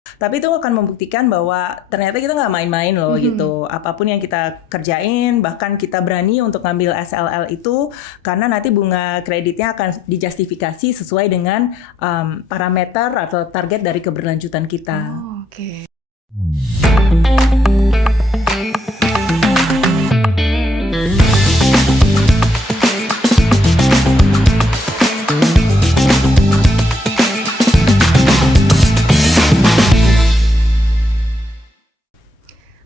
Tapi itu akan membuktikan bahwa ternyata kita nggak main-main loh gitu. Apapun yang kita kerjain, bahkan kita berani untuk ngambil SLL itu karena nanti bunga kreditnya akan dijustifikasi sesuai dengan parameter atau target dari keberlanjutan kita. Oh, oke.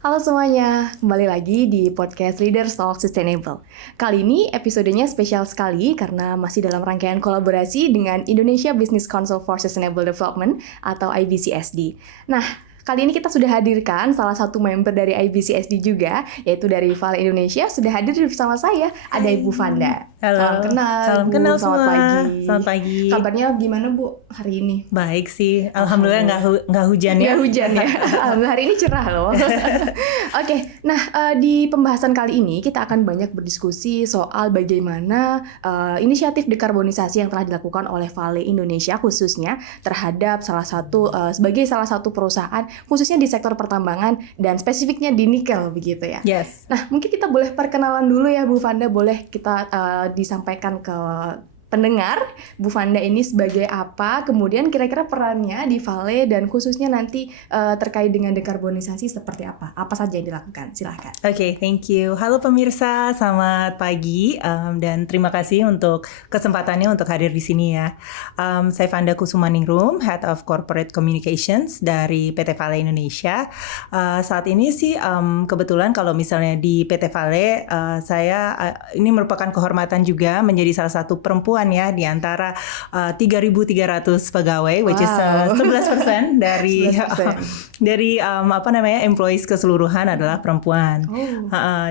Halo semuanya, kembali lagi di podcast Leaders Talk Sustainable. Kali ini episodenya spesial sekali karena masih dalam rangkaian kolaborasi dengan Indonesia Business Council for Sustainable Development atau IBCSD. Nah, kali ini kita sudah hadirkan salah satu member dari IBCSD juga, yaitu dari Vale Indonesia. Sudah hadir bersama saya, ada Ibu Vanda. Halo. Salam kenal, Salam Bu. kenal Selamat semua. pagi. Selamat pagi. Kabarnya gimana Bu hari ini? Baik sih, alhamdulillah nggak hujan ya. Nggak hujan ya. Alhamdulillah hari ini cerah loh. Oke, nah di pembahasan kali ini kita akan banyak berdiskusi soal bagaimana inisiatif dekarbonisasi yang telah dilakukan oleh Vale Indonesia khususnya terhadap sebagai salah satu perusahaan khususnya di sektor pertambangan dan spesifiknya di nikel begitu ya. Yes. Nah, mungkin kita boleh perkenalan dulu ya Bu Vanda, boleh kita disampaikan ke pendengar Bu Vanda ini sebagai apa, kemudian kira-kira perannya di Vale dan khususnya nanti terkait dengan dekarbonisasi seperti apa saja yang dilakukan, silahkan. Oke, thank you. Halo pemirsa, selamat pagi dan terima kasih untuk kesempatannya untuk hadir di sini ya. Saya Vanda Kusumaningrum, Head of Corporate Communications dari PT Vale Indonesia. Saat ini sih kebetulan kalau misalnya di PT Vale, ini merupakan kehormatan juga menjadi salah satu perempuan ya di antara 3.300 pegawai, which is 11% dari 11%. dari employees keseluruhan adalah perempuan.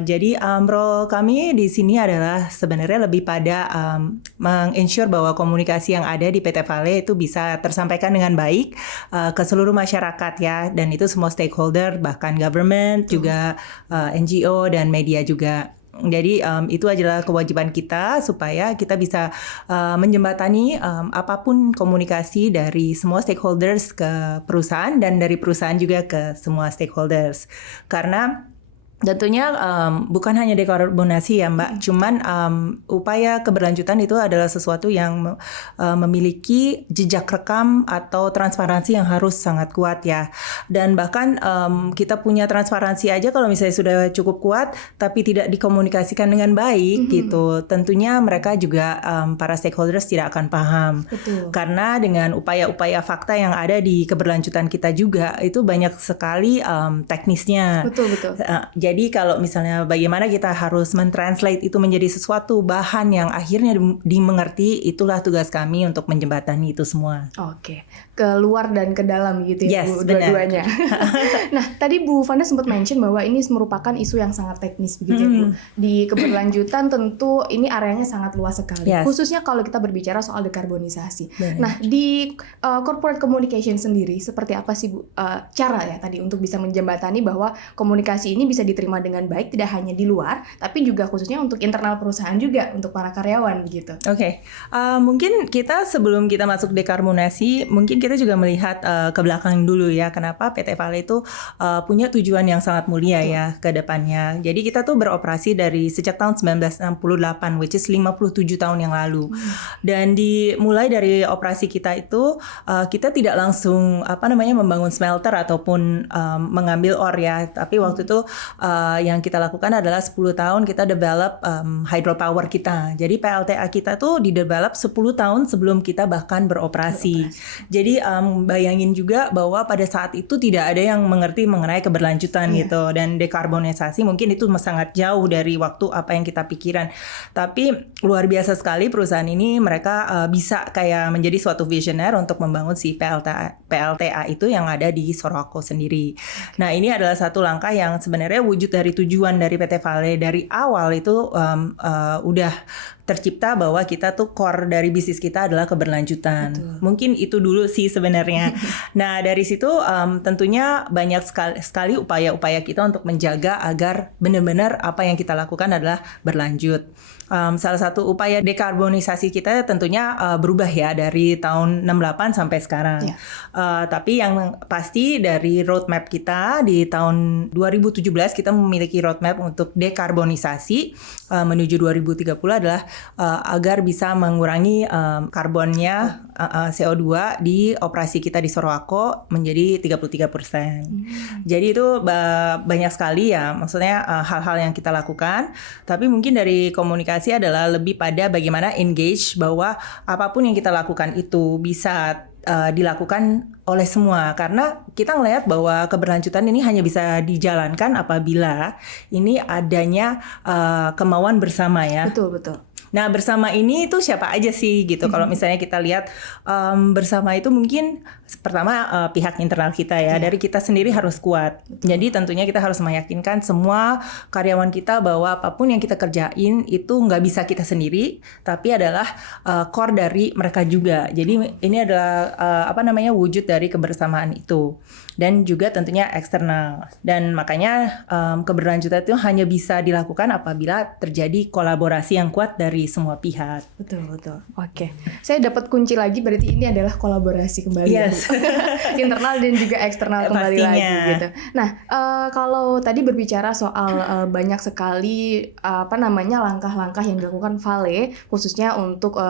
Jadi role kami di sini adalah sebenarnya lebih pada meng-ensure bahwa komunikasi yang ada di PT Vale itu bisa tersampaikan dengan baik ke seluruh masyarakat ya, dan itu semua stakeholder, bahkan government juga, NGO dan media juga. Jadi itu adalah kewajiban kita supaya kita bisa menjembatani apapun komunikasi dari semua stakeholders ke perusahaan dan dari perusahaan juga ke semua stakeholders. Karena tentunya bukan hanya dekarbonasi ya Mbak, cuman upaya keberlanjutan itu adalah sesuatu yang memiliki jejak rekam atau transparansi yang harus sangat kuat ya. Dan bahkan kita punya transparansi aja kalau misalnya sudah cukup kuat tapi tidak dikomunikasikan dengan baik gitu, tentunya mereka juga para stakeholders tidak akan paham. Betul. Karena dengan upaya-upaya fakta yang ada di keberlanjutan kita juga itu banyak sekali teknisnya. Betul. Jadi kalau misalnya bagaimana kita harus mentranslate itu menjadi sesuatu bahan yang akhirnya dimengerti, itulah tugas kami untuk menjembatani itu semua. Oke, ke luar dan ke dalam gitu ya, Yes, Bu, benar. dua-duanya. Nah, tadi Bu Vanda sempat mention bahwa ini merupakan isu yang sangat teknis begitu ya, Bu. Di keberlanjutan tentu ini areanya sangat luas sekali, Yes. khususnya kalau kita berbicara soal dekarbonisasi. Benar. Nah, di corporate communication sendiri seperti apa sih Bu cara ya tadi untuk bisa menjembatani bahwa komunikasi ini bisa diterima dengan baik tidak hanya di luar, tapi juga khususnya untuk internal perusahaan juga untuk para karyawan begitu. Oke. Mungkin kita sebelum kita masuk dekarbonasi, mungkin kita juga melihat ke belakang dulu ya, kenapa PT Vale itu punya tujuan yang sangat mulia ya ke depannya. Jadi kita tuh beroperasi dari sejak tahun 1968, which is 57 tahun yang lalu. Dan dimulai dari operasi kita itu, kita tidak langsung membangun smelter ataupun mengambil ore ya, tapi waktu itu yang kita lakukan adalah 10 tahun kita develop hydropower kita. Jadi PLTA kita tuh didevelop 10 tahun sebelum kita bahkan beroperasi. Jadi bayangin juga bahwa pada saat itu tidak ada yang mengerti mengenai keberlanjutan gitu, dan dekarbonisasi mungkin itu sangat jauh dari waktu apa yang kita pikiran. Tapi luar biasa sekali perusahaan ini, mereka bisa kayak menjadi suatu visioner untuk membangun si PLTA itu yang ada di Sorowako sendiri. Nah, ini adalah satu langkah yang sebenarnya wujud dari tujuan dari PT Vale dari awal itu udah tercipta bahwa kita tuh core dari bisnis kita adalah keberlanjutan. Betul. Mungkin itu dulu sih sebenarnya. Nah dari situ tentunya banyak sekali upaya-upaya kita untuk menjaga agar benar-benar apa yang kita lakukan adalah berlanjut. Salah satu upaya dekarbonisasi kita tentunya berubah ya dari tahun 68 sampai sekarang. Tapi yang pasti dari roadmap kita di tahun 2017 kita memiliki roadmap untuk dekarbonisasi menuju 2030 adalah agar bisa mengurangi karbonnya CO2 di operasi kita di Sorowako menjadi 33%. Jadi itu banyak sekali ya, maksudnya hal-hal yang kita lakukan. Tapi mungkin dari komunikasi adalah lebih pada bagaimana engage bahwa apapun yang kita lakukan itu bisa dilakukan oleh semua, karena kita ngelihat bahwa keberlanjutan ini hanya bisa dijalankan apabila ini adanya kemauan bersama ya. Betul. Nah bersama ini itu siapa aja sih gitu. Kalau misalnya kita lihat bersama itu mungkin pertama pihak internal kita ya. Dari kita sendiri harus kuat. Jadi tentunya kita harus meyakinkan semua karyawan kita bahwa apapun yang kita kerjain itu nggak bisa kita sendiri, tapi adalah core dari mereka juga. Jadi ini adalah wujud dari kebersamaan itu. Dan juga tentunya eksternal. Dan makanya keberlanjutan itu hanya bisa dilakukan apabila terjadi kolaborasi yang kuat dari semua pihak. Betul. Oke. Saya dapat kunci lagi, berarti ini adalah kolaborasi kembali. Yes. Internal dan juga eksternal kembali pastinya. lagi gitu. Nah, kalau tadi berbicara soal banyak sekali langkah-langkah yang dilakukan Vale khususnya untuk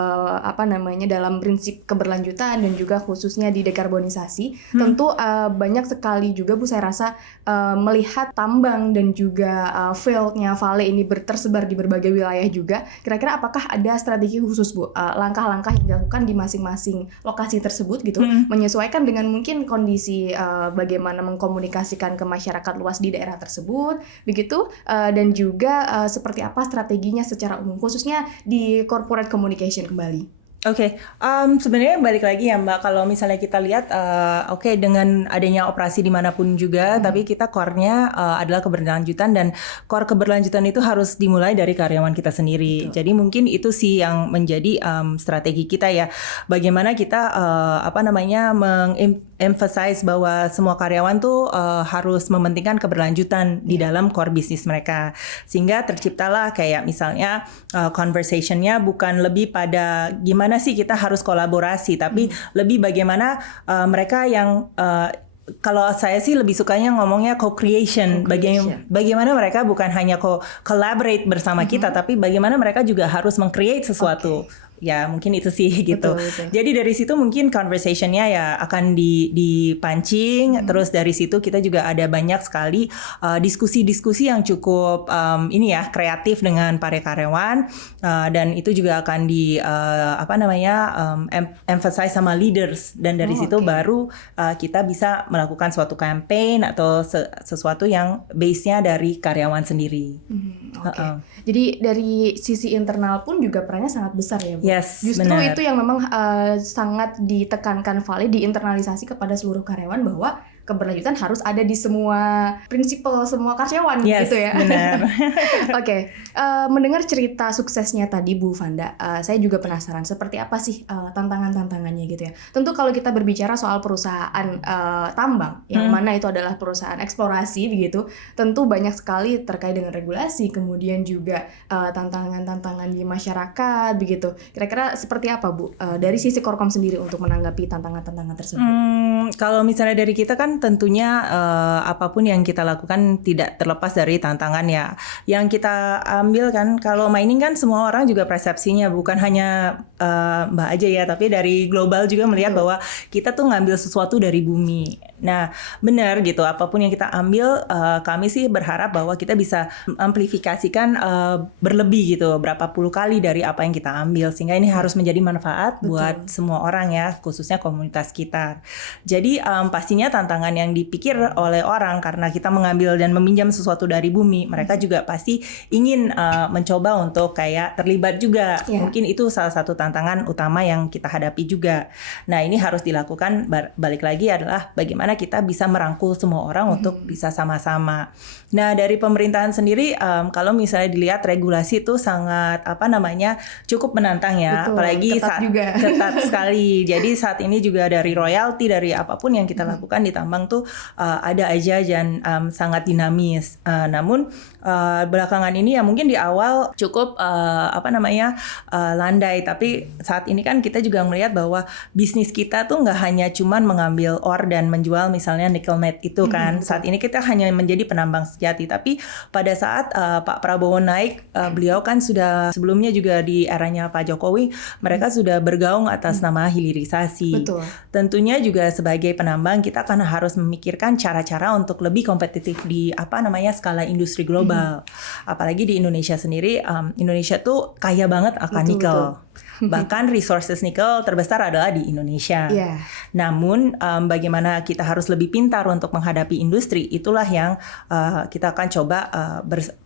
dalam prinsip keberlanjutan dan juga khususnya di dekarbonisasi, tentu banyak sekali juga Bu saya rasa melihat tambang dan juga fieldnya Vale ini tersebar di berbagai wilayah juga. Kira-kira apakah ada strategi khusus Bu, langkah-langkah yang dilakukan di masing-masing lokasi tersebut gitu, menyesuaikan dengan mungkin kondisi bagaimana mengkomunikasikan ke masyarakat luas di daerah tersebut begitu, dan juga seperti apa strateginya secara umum khususnya di corporate communication kembali. Oke, sebenarnya balik lagi ya Mbak, kalau misalnya kita lihat, dengan adanya operasi dimanapun juga, tapi kita core-nya adalah keberlanjutan, dan core keberlanjutan itu harus dimulai dari karyawan kita sendiri. Betul. Jadi mungkin itu sih yang menjadi strategi kita ya, bagaimana kita emphasize bahwa semua karyawan tuh harus mementingkan keberlanjutan di dalam core bisnis mereka, sehingga terciptalah kayak misalnya conversation-nya bukan lebih pada gimana sih kita harus kolaborasi, tapi lebih bagaimana mereka yang kalau saya sih lebih sukanya ngomongnya co-creation. Bagaimana mereka bukan hanya collaborate bersama kita, tapi bagaimana mereka juga harus meng-create sesuatu. Ya mungkin itu sih gitu. Betul. Jadi dari situ mungkin conversation-nya ya akan dipancing. Terus dari situ kita juga ada banyak sekali diskusi-diskusi yang cukup kreatif dengan para karyawan, dan itu juga akan emphasize sama leaders, dan dari situ baru kita bisa melakukan suatu campaign atau sesuatu yang base-nya dari karyawan sendiri. Jadi dari sisi internal pun juga perannya sangat besar ya Bu. Yes, justru benar. itu yang memang sangat ditekankan Vale, diinternalisasi kepada seluruh karyawan bahwa keberlanjutan harus ada di semua prinsipal semua karyawan gitu ya. Benar. Oke, mendengar cerita suksesnya tadi Bu Vanda, saya juga penasaran seperti apa sih tantangan-tantangannya gitu ya. Tentu kalau kita berbicara soal perusahaan tambang yang mana itu adalah perusahaan eksplorasi begitu, tentu banyak sekali terkait dengan regulasi, kemudian juga tantangan-tantangan di masyarakat begitu. Kira-kira seperti apa Bu dari sisi Korkom sendiri untuk menanggapi tantangan-tantangan tersebut? Kalau misalnya dari kita kan tentunya apapun yang kita lakukan tidak terlepas dari tantangan ya. Yang kita ambil kan, kalau mining kan semua orang juga persepsinya bukan hanya Mbak aja ya, tapi dari global juga melihat bahwa kita tuh ngambil sesuatu dari bumi. Nah benar gitu, apapun yang kita ambil, kami sih berharap bahwa kita bisa amplifikasikan berlebih gitu, berapa puluh kali dari apa yang kita ambil, sehingga ini harus menjadi manfaat buat semua orang ya, khususnya komunitas kita. Jadi pastinya tantangan yang dipikir oleh orang karena kita mengambil dan meminjam sesuatu dari bumi, mereka juga pasti ingin mencoba untuk kayak terlibat juga. Mungkin itu salah satu tantangan utama yang kita hadapi juga. Nah ini harus dilakukan, balik lagi adalah bagaimana bagaimana kita bisa merangkul semua orang untuk bisa sama-sama. Nah, dari pemerintahan sendiri kalau misalnya dilihat regulasi itu sangat cukup menantang ya. Betul, apalagi ketat juga. ketat sekali. Jadi saat ini juga dari royalti, dari apapun yang kita lakukan di tambang tuh ada aja dan sangat dinamis. Namun belakangan ini ya mungkin di awal cukup landai, tapi saat ini kan kita juga melihat bahwa bisnis kita tuh nggak hanya cuman mengambil ore dan menjual misalnya nickel matte itu kan. Saat ini kita hanya menjadi penambang sejati, tapi pada saat Pak Prabowo naik, beliau kan sudah sebelumnya juga di eranya Pak Jokowi, mereka sudah bergaung atas nama hilirisasi. Betul. Tentunya juga sebagai penambang kita akan harus memikirkan cara-cara untuk lebih kompetitif di skala industri global. Apalagi di Indonesia sendiri, Indonesia tuh kaya banget akan nikel. Bahkan resources nikel terbesar adalah di Indonesia. Yeah. Namun bagaimana kita harus lebih pintar untuk menghadapi industri, itulah yang kita akan coba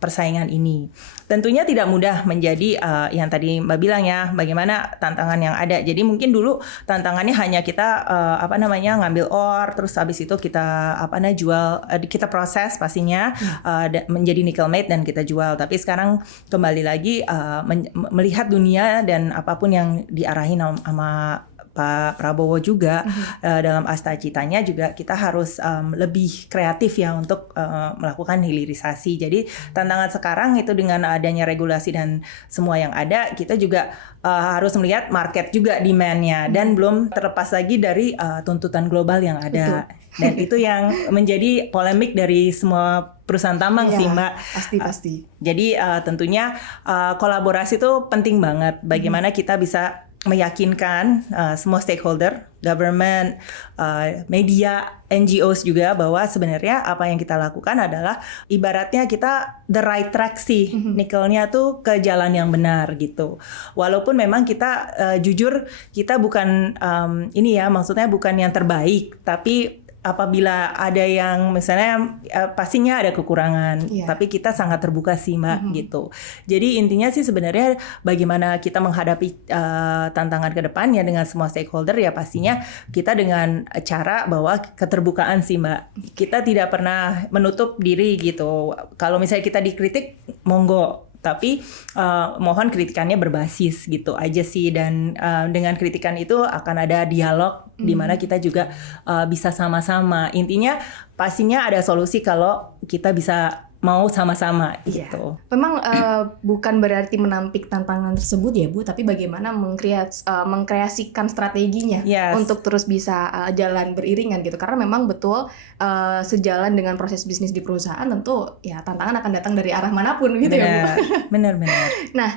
persaingan ini. Tentunya tidak mudah menjadi yang tadi Mbak bilang ya, bagaimana tantangan yang ada. Jadi mungkin dulu tantangannya hanya kita ngambil ore, terus habis itu kita jual, kita proses pastinya menjadi nickel matte dan kita jual. Tapi sekarang kembali lagi melihat dunia dan apapun yang diarahin sama Pak Prabowo juga dalam asta citanya juga kita harus lebih kreatif ya untuk melakukan hilirisasi. Jadi tantangan sekarang itu dengan adanya regulasi dan semua yang ada, kita juga harus melihat market juga demand-nya dan belum terlepas lagi dari tuntutan global yang ada. Betul. Dan itu yang menjadi polemik dari semua perusahaan tambang sih Mbak. Pasti. Jadi tentunya kolaborasi itu penting banget. Bagaimana kita bisa meyakinkan semua stakeholder, government, media, NGOs juga bahwa sebenarnya apa yang kita lakukan adalah ibaratnya kita the right track sih, nikelnya tuh ke jalan yang benar gitu. Walaupun memang kita jujur kita bukan maksudnya bukan yang terbaik, tapi apabila ada yang misalnya pastinya ada kekurangan, tapi kita sangat terbuka sih Mbak gitu. Jadi intinya sih sebenarnya bagaimana kita menghadapi tantangan ke depan ya dengan semua stakeholder ya pastinya kita dengan cara bahwa keterbukaan sih Mbak. Kita tidak pernah menutup diri gitu. Kalau misalnya kita dikritik monggo. Tapi mohon kritikannya berbasis gitu aja sih, dan dengan kritikan itu akan ada dialog di mana kita juga bisa sama-sama. Intinya pastinya ada solusi kalau kita bisa mau sama-sama gitu. Memang bukan berarti menampik tantangan tersebut ya Bu, tapi bagaimana mengkreasikan strateginya untuk terus bisa jalan beriringan gitu. Karena memang betul sejalan dengan proses bisnis di perusahaan tentu ya tantangan akan datang dari arah manapun gitu ya Bu. Benar. Nah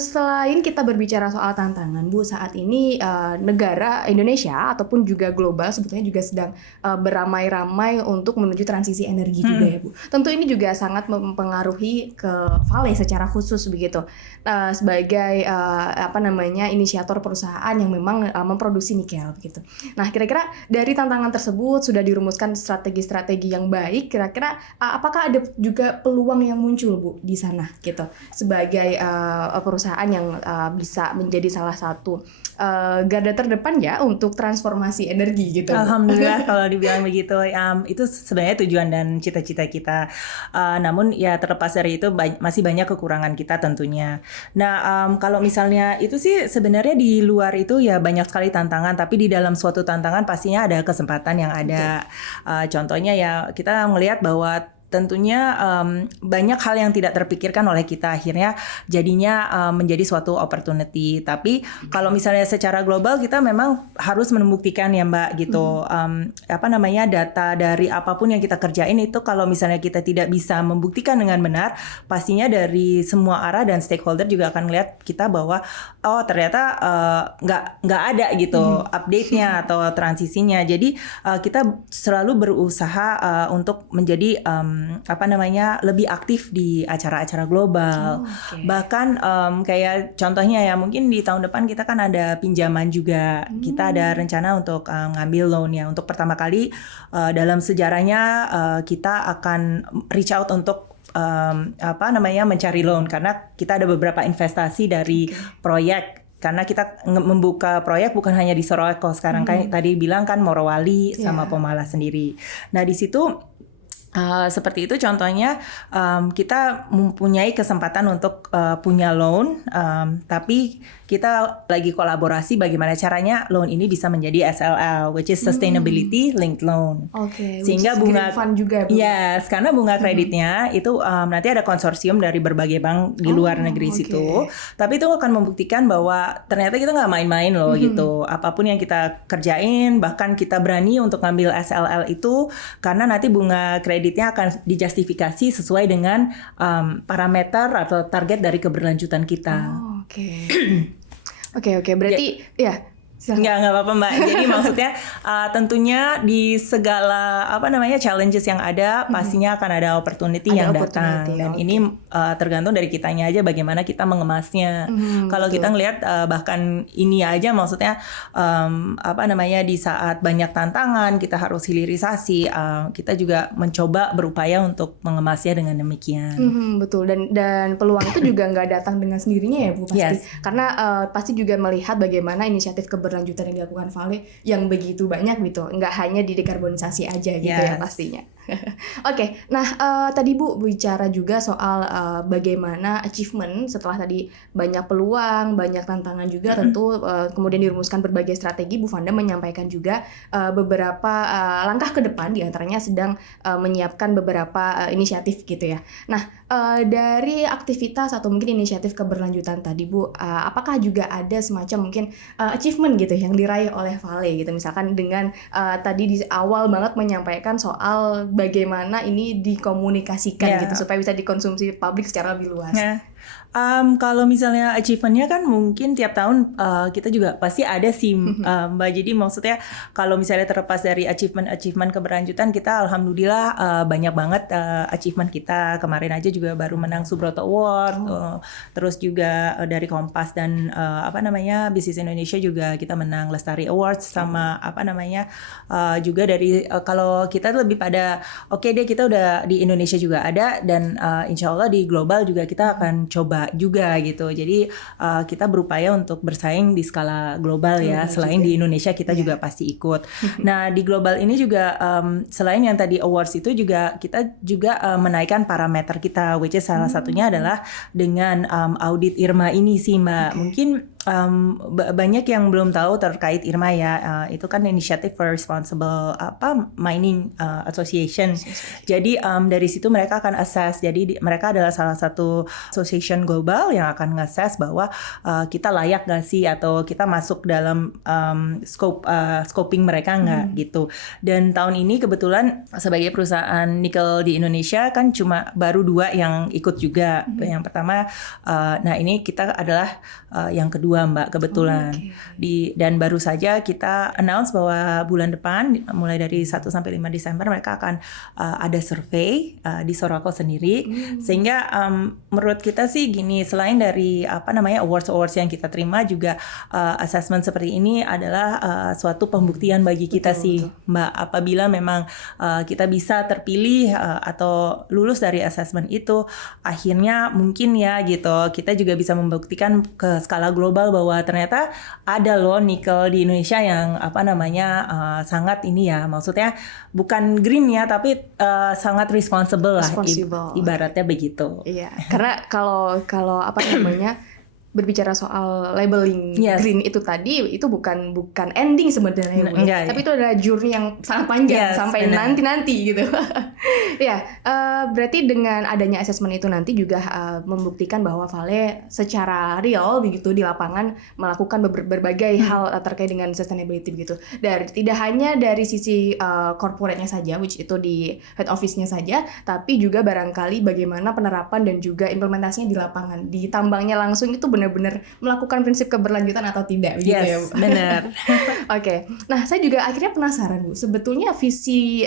selain kita berbicara soal tantangan Bu, saat ini negara Indonesia ataupun juga global sebetulnya juga sedang beramai-ramai untuk menuju transisi energi juga ya Bu. Tentu ini juga sangat mempengaruhi ke Vale secara khusus begitu sebagai inisiator perusahaan yang memang memproduksi nikel begitu. Nah kira-kira dari tantangan tersebut sudah dirumuskan strategi-strategi yang baik, kira-kira apakah ada juga peluang yang muncul Bu di sana gitu sebagai perusahaan yang bisa menjadi salah satu garda terdepan ya untuk transformasi energi gitu. Alhamdulillah kalau dibilang begitu, itu sebenarnya tujuan dan cita-cita kita. Namun ya terlepas dari itu masih banyak kekurangan kita tentunya. Nah kalau misalnya itu sih sebenarnya di luar itu ya banyak sekali tantangan, tapi di dalam suatu tantangan pastinya ada kesempatan yang ada. Contohnya ya kita melihat bahwa tentunya banyak hal yang tidak terpikirkan oleh kita akhirnya jadinya menjadi suatu opportunity. Tapi kalau misalnya secara global kita memang harus membuktikan ya Mbak gitu. Data dari apapun yang kita kerjain itu kalau misalnya kita tidak bisa membuktikan dengan benar, pastinya dari semua arah dan stakeholder juga akan melihat kita bahwa ternyata nggak ada gitu update-nya atau transisinya. Jadi kita selalu berusaha untuk menjadi lebih aktif di acara-acara global. Bahkan kayak contohnya ya mungkin di tahun depan kita kan ada pinjaman juga. Kita ada rencana untuk ngambil loan ya. Untuk pertama kali dalam sejarahnya kita akan reach out untuk mencari loan karena kita ada beberapa investasi dari proyek karena kita membuka proyek bukan hanya di Soroweko sekarang, kayak tadi bilang kan Morowali sama Pomala sendiri. Nah di situ seperti itu contohnya, kita mempunyai kesempatan untuk punya loan, tapi kita lagi kolaborasi bagaimana caranya loan ini bisa menjadi SLL, which is Sustainability Linked Loan. Sehingga bunga fund juga, yes, karena bunga kreditnya itu nanti ada konsorsium dari berbagai bank di luar negeri situ, tapi itu akan membuktikan bahwa ternyata kita nggak main-main loh gitu. Apapun yang kita kerjain, bahkan kita berani untuk ngambil SLL itu karena nanti bunga kreditnya akan dijustifikasi sesuai dengan parameter atau target dari keberlanjutan kita. Oke, berarti ya. Nggak apa-apa Mbak. Jadi maksudnya tentunya di segala challenges yang ada pastinya akan ada opportunity yang datang, dan ini tergantung dari kitanya aja bagaimana kita mengemasnya. Kalau kita ngelihat bahkan ini aja maksudnya di saat banyak tantangan kita harus hilirisasi, kita juga mencoba berupaya untuk mengemasnya dengan demikian. Betul, dan peluang itu juga nggak datang dengan sendirinya ya Bu, pasti. Karena pasti juga melihat bagaimana inisiatif keberlanjutan yang dilakukan Vale yang begitu banyak gitu, nggak hanya di dekarbonisasi aja gitu ya pastinya. Oke, nah tadi Bu bicara juga soal bagaimana achievement setelah tadi banyak peluang, banyak tantangan juga tentu kemudian dirumuskan berbagai strategi. Bu Vanda menyampaikan juga beberapa langkah ke depan, diantaranya sedang menyiapkan beberapa inisiatif gitu ya. Nah dari aktivitas atau mungkin inisiatif keberlanjutan tadi Bu, apakah juga ada semacam mungkin achievement gitu yang diraih oleh Vale gitu, misalkan dengan tadi di awal banget menyampaikan soal bagaimana ini dikomunikasikan gitu supaya bisa dikonsumsi publik secara lebih luas. Kalau misalnya achievementnya kan mungkin tiap tahun kita juga pasti ada sih Mbak. Jadi maksudnya kalau misalnya terlepas dari achievement keberlanjutan, kita alhamdulillah banyak banget achievement kita. Kemarin aja juga baru menang Subroto Award, terus juga dari Kompas dan Bisnis Indonesia juga kita menang Lestari Awards sama juga dari kalau kita lebih pada kita udah di Indonesia juga ada, dan insya Allah di global juga kita akan coba juga gitu. Jadi kita berupaya untuk bersaing di skala global ya. Selain di Indonesia kita juga pasti ikut. Nah di global ini juga selain yang tadi awards itu juga kita juga menaikkan parameter kita, which is salah satunya adalah dengan audit IRMA ini sih Mbak. Mungkin banyak yang belum tahu terkait IRMA ya. Itu kan Initiative for Responsible Mining Association. Jadi dari situ mereka akan assess. Jadi mereka adalah salah satu association global yang akan nge-assess bahwa kita layak gak sih atau kita masuk dalam scoping mereka nggak gitu. Dan tahun ini kebetulan sebagai perusahaan nikel di Indonesia kan cuma baru 2 yang ikut juga. Yang pertama, nah ini kita adalah yang kedua Mbak kebetulan. Dan baru saja kita announce bahwa bulan depan mulai dari 1 sampai 5 Desember mereka akan ada survei di Soroweko sendiri. Sehingga menurut kita sih gini, selain dari awards yang kita terima, juga assessment seperti ini adalah suatu pembuktian bagi kita Mbak, apabila memang kita bisa terpilih atau lulus dari assessment itu, akhirnya mungkin ya gitu kita juga bisa membuktikan ke skala global bahwa ternyata ada loh nikel di Indonesia yang sangat ini ya, maksudnya bukan green ya, tapi sangat responsible lah, ibaratnya begitu. Iya, karena kalau berbicara soal labeling green itu tadi, itu bukan ending sebenarnya, tapi itu adalah journey yang sangat panjang sampai nanti gitu. Ya, berarti dengan adanya assessment itu nanti juga membuktikan bahwa Vale secara real begitu di lapangan melakukan berbagai hal terkait dengan sustainability begitu. Dan tidak hanya dari sisi corporate-nya saja, which itu di head office-nya saja, tapi juga barangkali bagaimana penerapan dan juga implementasinya di lapangan, di tambangnya langsung itu benar-benar melakukan prinsip keberlanjutan atau tidak begitu ya Bu? Benar. Oke. Nah, saya juga akhirnya penasaran Bu, sebetulnya visi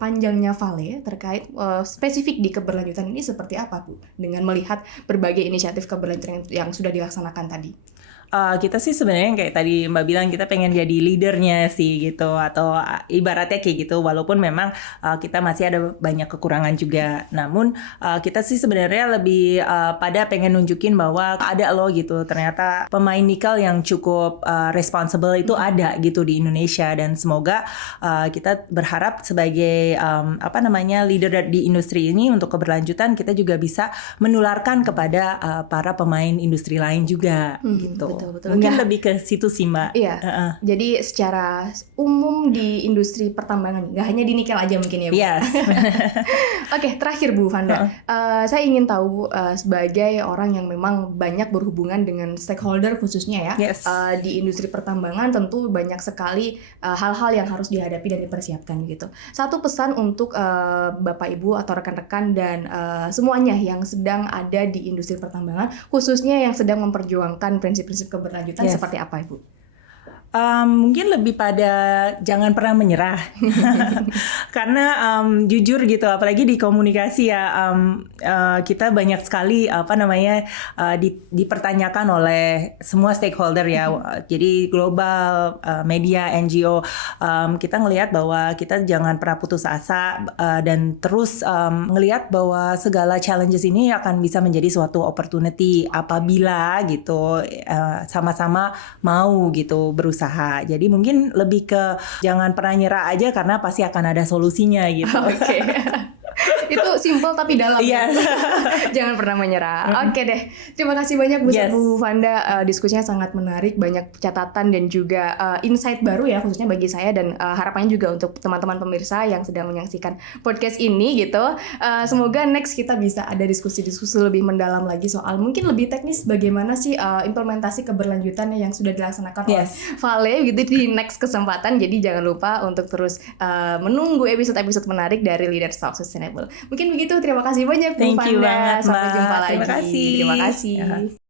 panjangnya Vale terkait spesifik di keberlanjutan ini seperti apa Bu, dengan melihat berbagai inisiatif keberlanjutan yang sudah dilaksanakan tadi? Kita sih sebenarnya yang kayak tadi Mbak bilang, kita pengen jadi leadernya sih gitu, atau ibaratnya kayak gitu, walaupun memang kita masih ada banyak kekurangan juga. Namun kita sih sebenarnya lebih pada pengen nunjukin bahwa ada loh gitu, ternyata pemain nikel yang cukup responsible itu ada gitu di Indonesia, dan semoga kita berharap sebagai leader di industri ini untuk keberlanjutan, kita juga bisa menularkan kepada para pemain industri lain juga gitu. Betul. Mungkin lebih ke situ sih Mbak. Iya. Jadi secara umum di industri pertambangan, nggak hanya di nikel aja mungkin ya Bu. Yes. Oke, terakhir Bu Vanda, saya ingin tahu sebagai orang yang memang banyak berhubungan dengan stakeholder khususnya ya, Yes. Di industri pertambangan tentu banyak sekali hal-hal yang harus dihadapi dan dipersiapkan gitu. Satu pesan untuk Bapak Ibu atau rekan-rekan dan semuanya yang sedang ada di industri pertambangan, khususnya yang sedang memperjuangkan prinsip-prinsip keberlanjutan, Yes. seperti apa Ibu? Mungkin lebih pada jangan pernah menyerah. Karena jujur gitu, apalagi di komunikasi ya, kita banyak sekali dipertanyakan oleh semua stakeholder ya. Jadi global, media, NGO, kita ngelihat bahwa kita jangan pernah putus asa dan terus ngelihat bahwa segala challenges ini akan bisa menjadi suatu opportunity apabila gitu sama-sama mau gitu berusaha. Jadi mungkin lebih ke jangan pernah nyerah aja, karena pasti akan ada solusinya gitu. Oke. Itu simple tapi dalam. Yes. Jangan pernah menyerah. Oke deh. Terima kasih banyak Bu Vanda. Diskusinya sangat menarik, banyak catatan dan juga insight baru ya, khususnya bagi saya, dan harapannya juga untuk teman-teman pemirsa yang sedang menyaksikan podcast ini gitu. Semoga next kita bisa ada diskusi-diskusi lebih mendalam lagi soal mungkin lebih teknis bagaimana sih implementasi keberlanjutan yang sudah dilaksanakan oleh Vale gitu di next kesempatan. Jadi jangan lupa untuk terus menunggu episode-episode menarik dari Leaders Talk Sustainable. Mungkin begitu, terima kasih banyak Bu Vanda. Thank you banget, Sampai jumpa lagi. Terima kasih. Terima kasih.